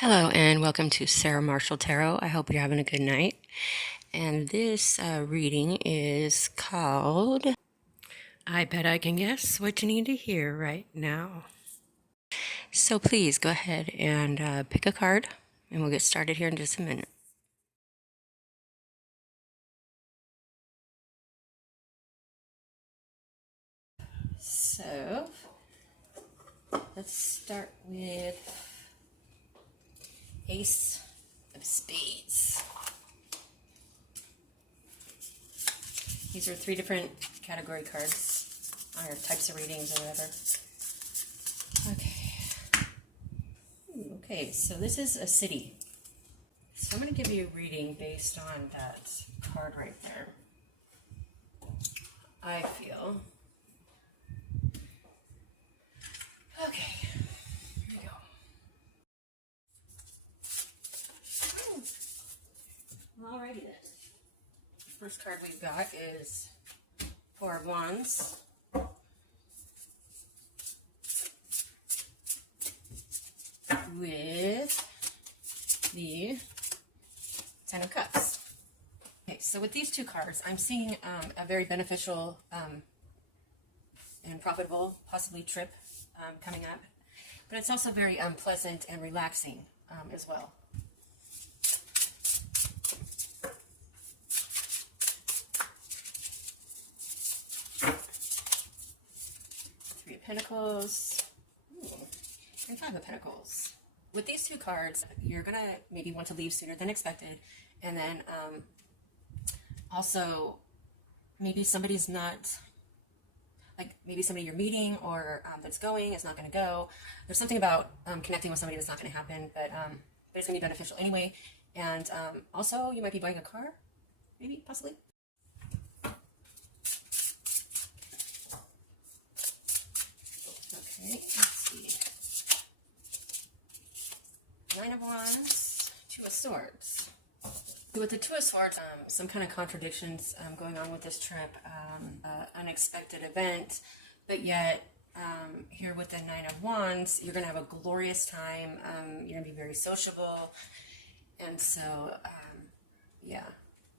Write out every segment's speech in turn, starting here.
Hello and welcome to SaraMarshall Tarot. I hope you're having a good night. And this reading is called I Bet I Can Guess What You Need to Hear Right Now. So please go ahead and pick a card and we'll get started here in just a minute. So let's start with Ace of Spades. These are 3 different category cards, or types of readings or whatever. Okay, so this is a city. So I'm going to give you a reading based on that card right there. I feel. Okay, here we go. Alrighty then. First card we've got is 4 of Wands. With the 10 of Cups. Okay, so with these 2 cards, I'm seeing a very beneficial and profitable, possibly, trip coming up. But it's also very pleasant and relaxing as well. Three of Pentacles. And 5 of Pentacles. With these 2 cards, you're going to maybe want to leave sooner than expected. And then also, maybe somebody's not, like maybe somebody you're meeting or that's going is not going to go. There's something about connecting with somebody that's not going to happen, but it's going to be beneficial anyway. And also, you might be buying a car, maybe, possibly. Okay, let's see. 9 of Wands, 2 of Swords. With the 2 of Swords, some kind of contradictions going on with this trip, unexpected event, but yet here with the 9 of Wands, you're going to have a glorious time. You're going to be very sociable, and so yeah.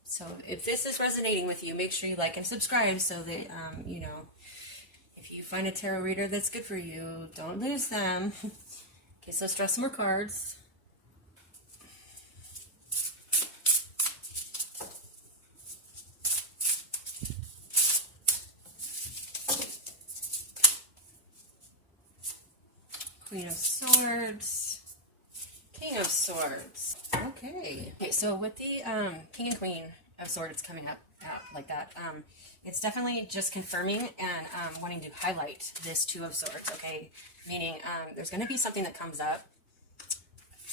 So if this is resonating with you, make sure you like and subscribe so that you know, if you find a tarot reader that's good for you, don't lose them. Okay, so let's draw some more cards. Queen of Swords, King of Swords. Okay, so with the King and Queen of Swords coming out like that, it's definitely just confirming and wanting to highlight this 2 of Swords, okay? Meaning there's going to be something that comes up,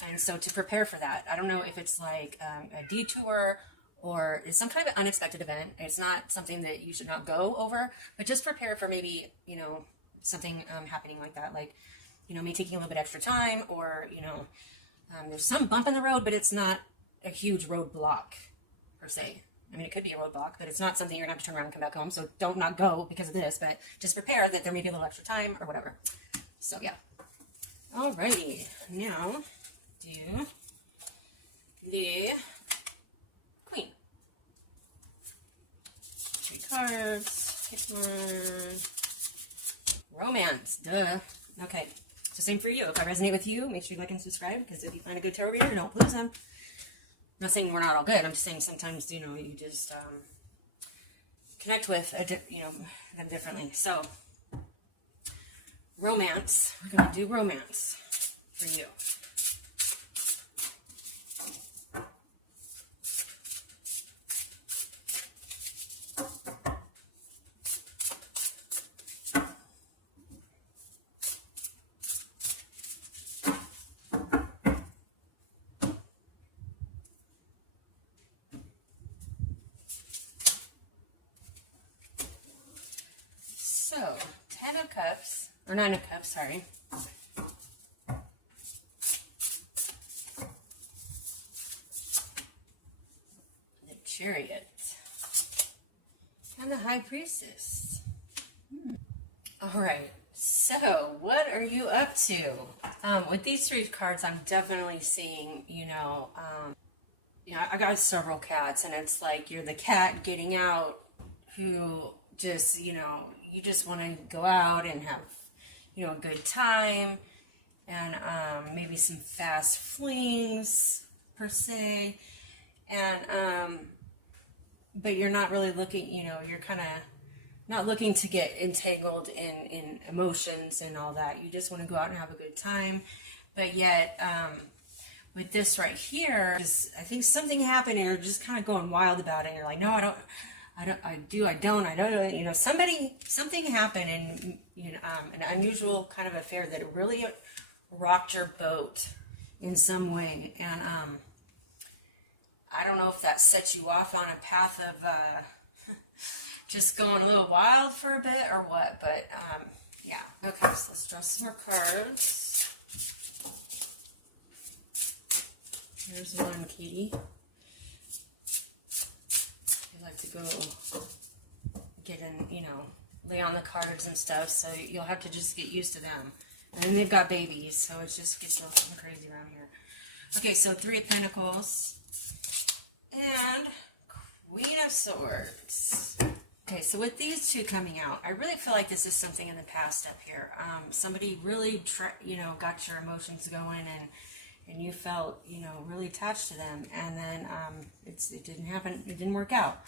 and so to prepare for that. I don't know if it's like a detour or it's some kind of an unexpected event. It's not something that you should not go over, but just prepare for maybe, you know, something happening like that, like, you know, me taking a little bit extra time, or, you know, there's some bump in the road, but it's not a huge roadblock, per se. I mean, it could be a roadblock, but it's not something you're going to have to turn around and come back home, so don't not go because of this, but just prepare that there may be a little extra time, or whatever. So, yeah. Alrighty. Now, do the Queen. 3 cards. Pick one. Romance. Duh. Okay. So same for you. If I resonate with you, make sure you like and subscribe, because if you find a good tarot reader, don't lose them. I'm not saying we're not all good. I'm just saying sometimes, you know, you just connect with, you know, them differently. So, romance. We're going to do romance for you. So, 10 of Cups, or 9 of Cups, sorry. The Chariot. And the High Priestess. Alright, So, what are you up to? With these three cards, I'm definitely seeing, I got several cats, and it's like you're the cat getting out who just, you just want to go out and have, a good time, and maybe some fast flings, per se, and, but you're not really looking, you're kind of not looking to get entangled in emotions and all that. You just want to go out and have a good time. But yet, with this right here, I think something happened and you're just kind of going wild about it. And you're like, no, I don't. Something happened and, an unusual kind of affair that it really rocked your boat in some way. And I don't know if that sets you off on a path of, just going a little wild for a bit or what, but yeah. Okay, so let's draw some more cards. Here's one, Katie. You like to go get in, lay on the cards and stuff, so you'll have to just get used to them. And they've got babies, so it just gets a little crazy around here. Okay, so 3 of Pentacles and Queen of Swords. Okay, so with these two coming out, I really feel like this is something in the past up here. Somebody really, got your emotions going, and you felt, really attached to them, and then it didn't happen. It didn't work out.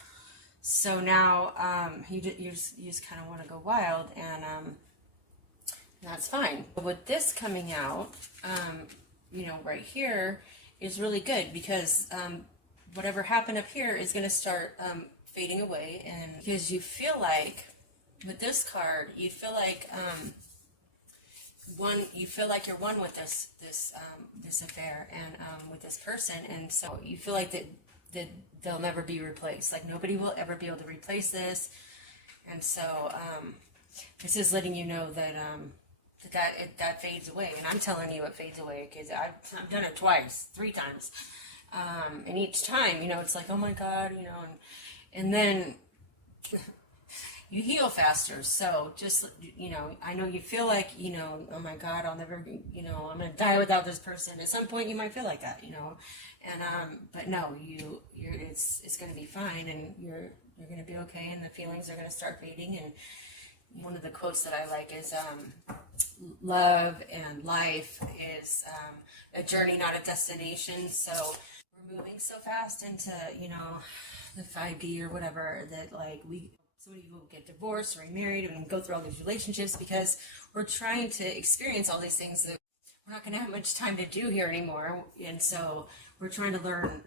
So now you just kind of want to go wild, and that's fine. But with this coming out, right here is really good because whatever happened up here is going to start fading away, and because you feel like with this card, you feel like you're one with this affair and with this person, and so you feel like that they'll never be replaced. Like nobody will ever be able to replace this, and so this is letting you know that that fades away, and I'm telling you it fades away because I've done it twice, 3 times, and each time, it's like, oh my God, and then you heal faster. So just, I know you feel like, oh my God, I'll never, I'm going to die without this person. At some point you might feel like that, and, but no, it's going to be fine, and you're going to be okay, and the feelings are going to start fading. And one of the quotes that I like is, love and life is, a journey, not a destination. So we're moving so fast into, the 5D or whatever, that like somebody will get divorced or remarried and go through all these relationships because we're trying to experience all these things that we're not going to have much time to do here anymore. And so we're trying to learn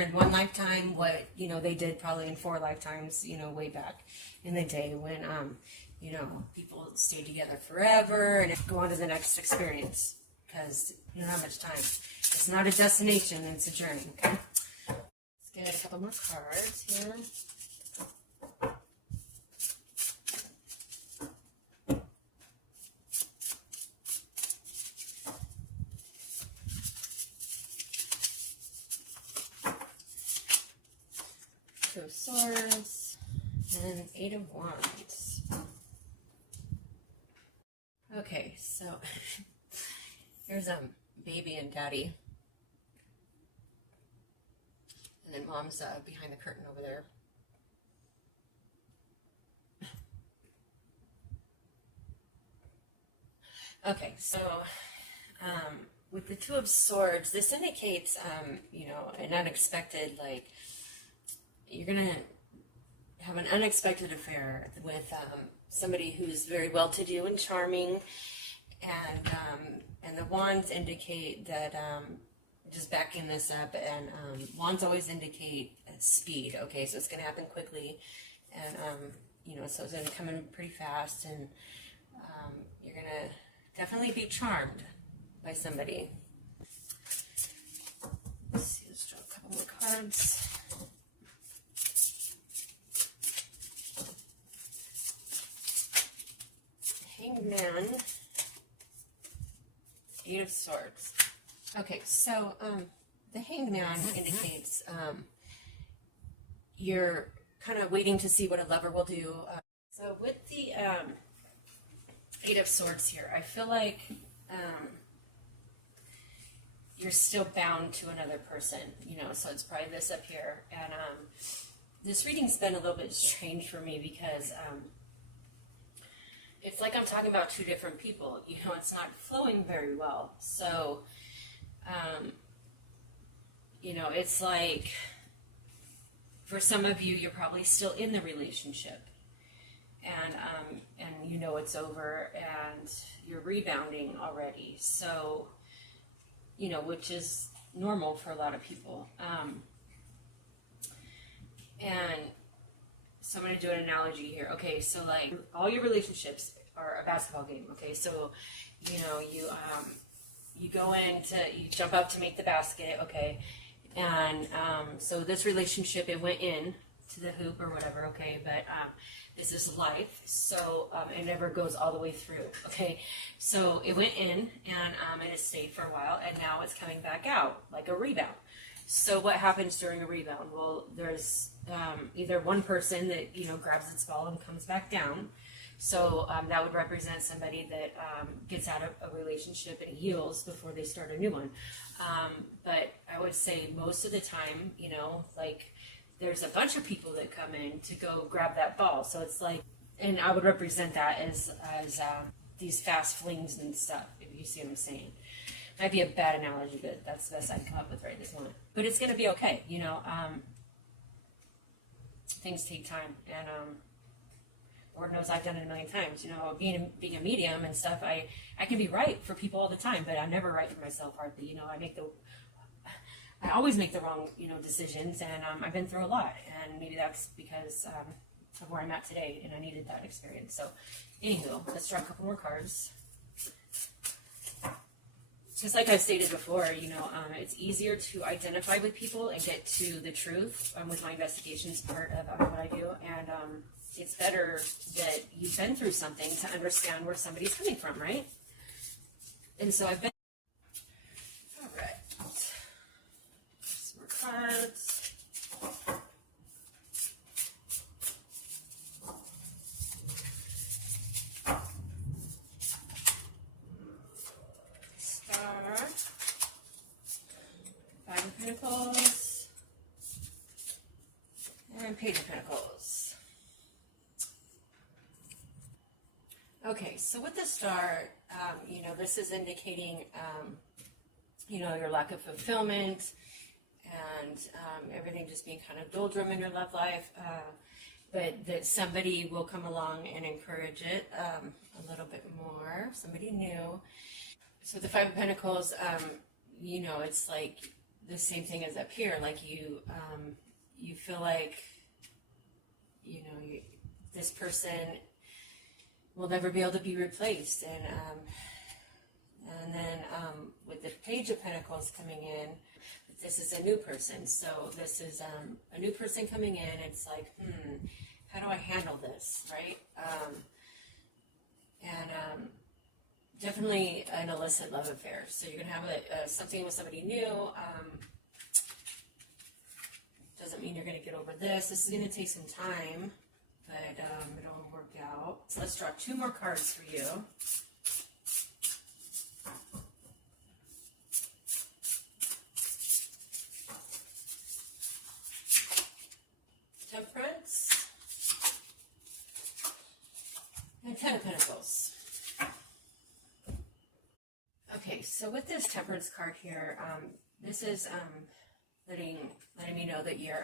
in one lifetime what, they did probably in 4 lifetimes, way back in the day when, people stayed together forever and go on to the next experience because you don't have much time. It's not a destination, it's a journey, okay? Let's get a couple more cards here. Two of Swords and 8 of Wands. Okay, so here's baby and daddy. And then mom's behind the curtain over there. Okay, so with the Two of Swords, this indicates, an unexpected, like, you're going to have an unexpected affair with somebody who's very well-to-do and charming, and the wands indicate that, just backing this up, and wands always indicate speed, okay, so it's going to happen quickly, and, so it's going to come in pretty fast, and you're going to definitely be charmed by somebody. Let's see, let's draw a couple more cards. Hanged Man, 8 of Swords. Okay, so the Hanged Man indicates you're kind of waiting to see what a lover will do. So with the Eight of Swords here. I feel like you're still bound to another person, you know, so it's probably this up here. And this reading's been a little bit strange for me because it's like I'm talking about two different people. You know, it's not flowing very well. So, you know, it's like for some of you, you're probably still in the relationship. And you know it's over and you're rebounding already. So, you know, which is normal for a lot of people. And so I'm going to do an analogy here. Okay, so like all your relationships are a basketball game. Okay, so, you know, you go in to, you jump up to make the basket. Okay, and so this relationship, it went in to the hoop or whatever. Okay, but this is life, so it never goes all the way through. Okay, so it went in and it stayed for a while, and now it's coming back out like a rebound. So what happens during a rebound? Well, there's either one person that, you know, grabs its ball and comes back down. So that would represent somebody that gets out of a relationship and heals before they start a new one. But I would say most of the time, you know, like there's a bunch of people that come in to go grab that ball. So it's like, and I would represent that as these fast flings and stuff, if you see what I'm saying. Might be a bad analogy, but that's the best I can come up with right this moment. But it's going to be okay, you know. Things take time, and Lord knows I've done it a million times. You know, being a medium and stuff, I can be right for people all the time, but I'm never right for myself hardly. You know, I always make the wrong, you know, decisions, and I've been through a lot, and maybe that's because of where I'm at today, and I needed that experience. So, anywho, let's draw a couple more cards. Just like I've stated before, you know, it's easier to identify with people and get to the truth with my investigations part of what I do, and it's better that you've been through something to understand where somebody's coming from, right? And so I've been... All right. Some more cards. Five of Pentacles and Page of Pentacles. Okay, so with the Star, you know, this is indicating, you know, your lack of fulfillment and everything just being kind of doldrum in your love life, but that somebody will come along and encourage it a little bit more, somebody new. So the Five of Pentacles, you know, it's like the same thing as up here, like you feel like, you know, this person will never be able to be replaced, and then with the Page of Pentacles coming in, this is a new person. So this is a new person coming in. It's like, how do I handle this, right? Definitely an illicit love affair. So you're going to have something with somebody new. Doesn't mean you're going to get over this. This is going to take some time, but it'll work out. So let's draw two more cards for you. Temperance and Ten of Pentacles. Okay, so with this Temperance card here, this is letting me know that you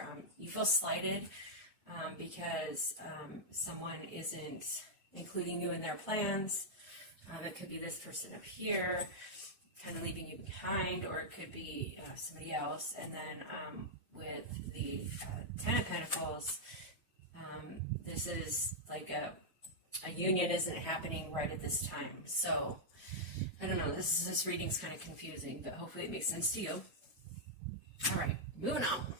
feel slighted because someone isn't including you in their plans. It could be this person up here, kind of leaving you behind, or it could be somebody else. And then with the Ten of Pentacles, this is like a union isn't happening right at this time. So I don't know, this reading's kind of confusing, but hopefully it makes sense to you. All right, moving on.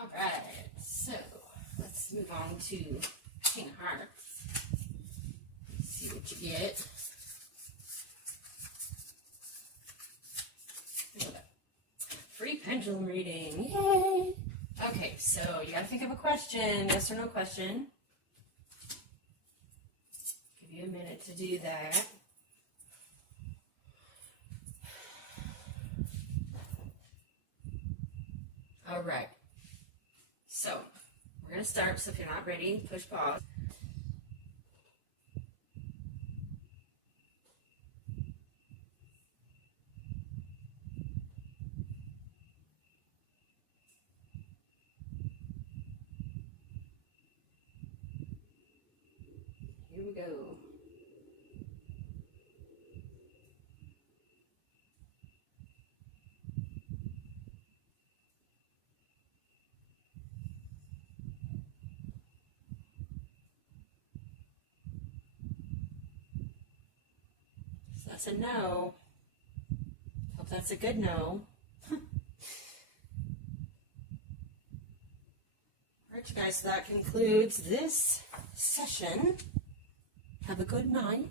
All right, so let's move on to King of Hearts. Let's see what you get. Look at that. 3 pendulum reading. Yay! Okay, so you gotta think of a question, yes or no question. Give you a minute to do that. All right. So we're gonna start. So if you're not ready, push pause. Here we go. So that's a no. Hope that's a good no. Alright, you guys, so that concludes this session. Have a good night.